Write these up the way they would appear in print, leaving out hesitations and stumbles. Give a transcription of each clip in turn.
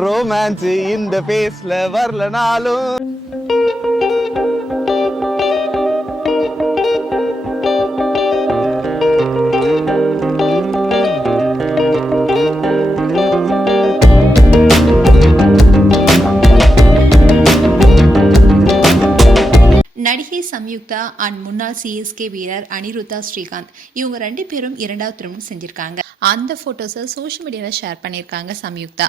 Romance இந்த பேஸ்ல வரலனாலும். நடிகை சம்யுக்தா அண்ட் முன்னாள் சிஎஸ்கே வீரர் அனிருத்தா ஸ்ரீகாந்த் இவங்க 2 பேரும் 2வது திருமணம் செஞ்சிருக்காங்க. அந்த போட்டோஸை சோஷியல் மீடியாவில் ஷேர் பண்ணியிருக்காங்க சம்யுக்தா.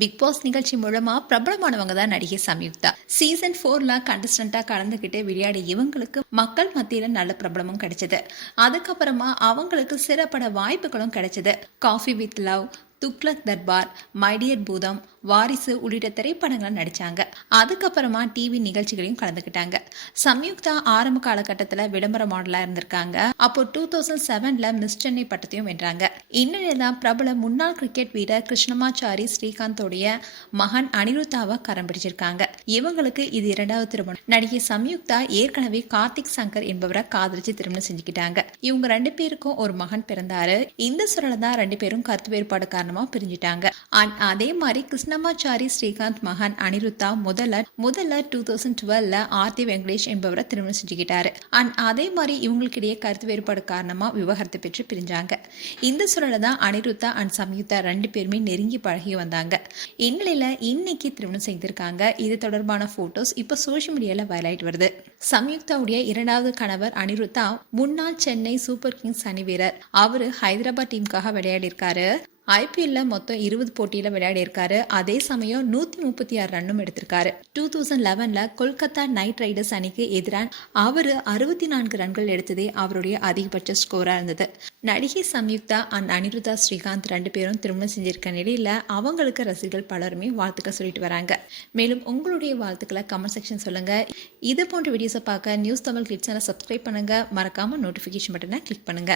பிக் பாஸ் நிகழ்ச்சி மூலமா பிரபலமானவங்க தான் நடிகை சம்யுக்தா. சீசன் 4ல கண்டஸ்டண்டா கலந்துகிட்டு விளையாடி இவங்களுக்கு மக்கள் மத்தியில நல்ல பிரபலமும் கிடைச்சது. அதுக்கப்புறமா அவங்களுக்கு சிறப்பட வாய்ப்புகளும் கிடைச்சது. Coffee with love, Tughlaq Durbar, my dear Bootham, Varisu உள்ளிட்ட திரைப்படங்கள் நடிச்சாங்க. அதுக்கப்புறமா டிவி நிகழ்ச்சிகளையும் கலந்துக்கிட்டாங்க. சம்யுக்தா ஆரம்ப காலகட்டத்தில் விளம்பர மாடலா இருந்திருக்காங்க. அப்போ 2007ல மிஸ் சென்னை பட்டத்தையும் வென்றாங்க. இந்நிலையில்தான் பிரபல முன்னாள் கிரிக்கெட் வீரர் கிருஷ்ணமாச்சாரி ஸ்ரீகாந்தோடைய மகன் அனிருத்தாவை கரம் பிடிச்சிருக்காங்க. இவங்களுக்கு இது 2வது திருமணம். நடிகை சம்யுக்தா ஏற்கனவே கார்த்திக் சங்கர் என்பவரை காதலிச்சு திருமணம் செஞ்சுக்கிட்டாங்க. இவங்க 2 பேருக்கும் ஒரு மகன் பிறந்தாரு. இந்த சூழல தான் 2 பேரும் கருத்து வேறுபாடு காரணமா பிரிஞ்சிட்டாங்க. அதே மாதிரி கிருஷ்ணமாச்சாரி ஸ்ரீகாந்த் மகன் அனிருத்தா முதல்ல 2012ல ஆர்த்தி வெங்கடேஷ் என்பவரை திருமணம் செஞ்சுக்கிட்டாரு. அதே மாதிரி இவங்களுக்கிடையே கருத்து வேறுபாடு காரணமா விவாகரத்து பெற்று பிரிஞ்சாங்க. இந்த சூழல தான் அனிருத்தா அண்ட் சம்யுக்தா 2 பேருமே நெருங்கி பழகி வந்தாங்க. இந்நிலையில இன்னைக்கு திருமணம் செய்திருக்காங்க. இது தொடர்பான போட்டோஸ் இப்ப சோஷியல் மீடியால வைரலாயிட்டு வருது. சம்யுக்தாவுடைய 2வது கணவர் அனிருத்தா முன்னாள் சென்னை சூப்பர் கிங்ஸ் அணி வீரர். அவரு ஹைதராபாத் டீமுக்காக விளையாடி இருக்காரு. ஐபிஎல்ல மொத்தம் 20 போட்டியில விளையாடி இருக்காரு. அதே சமயம் 136 ரன்னும் எடுத்திருக்காரு. 2011ல கொல்கத்தா நைட் ரைடர்ஸ் அணிக்கு எதிரான அவரு 64 ரன்கள் எடுத்ததே அவருடைய அதிகபட்ச ஸ்கோரா இருந்தது. நடிகை சம்யுக்தா அண்ட் அனிருத்தா ஸ்ரீகாந்த் 2 பேரும் திருமணம் செஞ்சிருக்க நிலையில அவங்களுக்கு ரசிகர்கள் பலருமே வாழ்த்துக்கள் சொல்லிட்டு வராங்க. மேலும் உங்களுடைய வாழ்த்துக்களை கமெண்ட் செக்ஷன் சொல்லுங்க. இது போன்ற வீடியோஸை பார்க்க நியூஸ் தமிழ் கிட்ஸ் சேனலை சப்ஸ்கிரைப் பண்ணுங்க. மறக்காம நோட்டிபிகேஷன் பட்டனை கிளிக் பண்ணுங்க.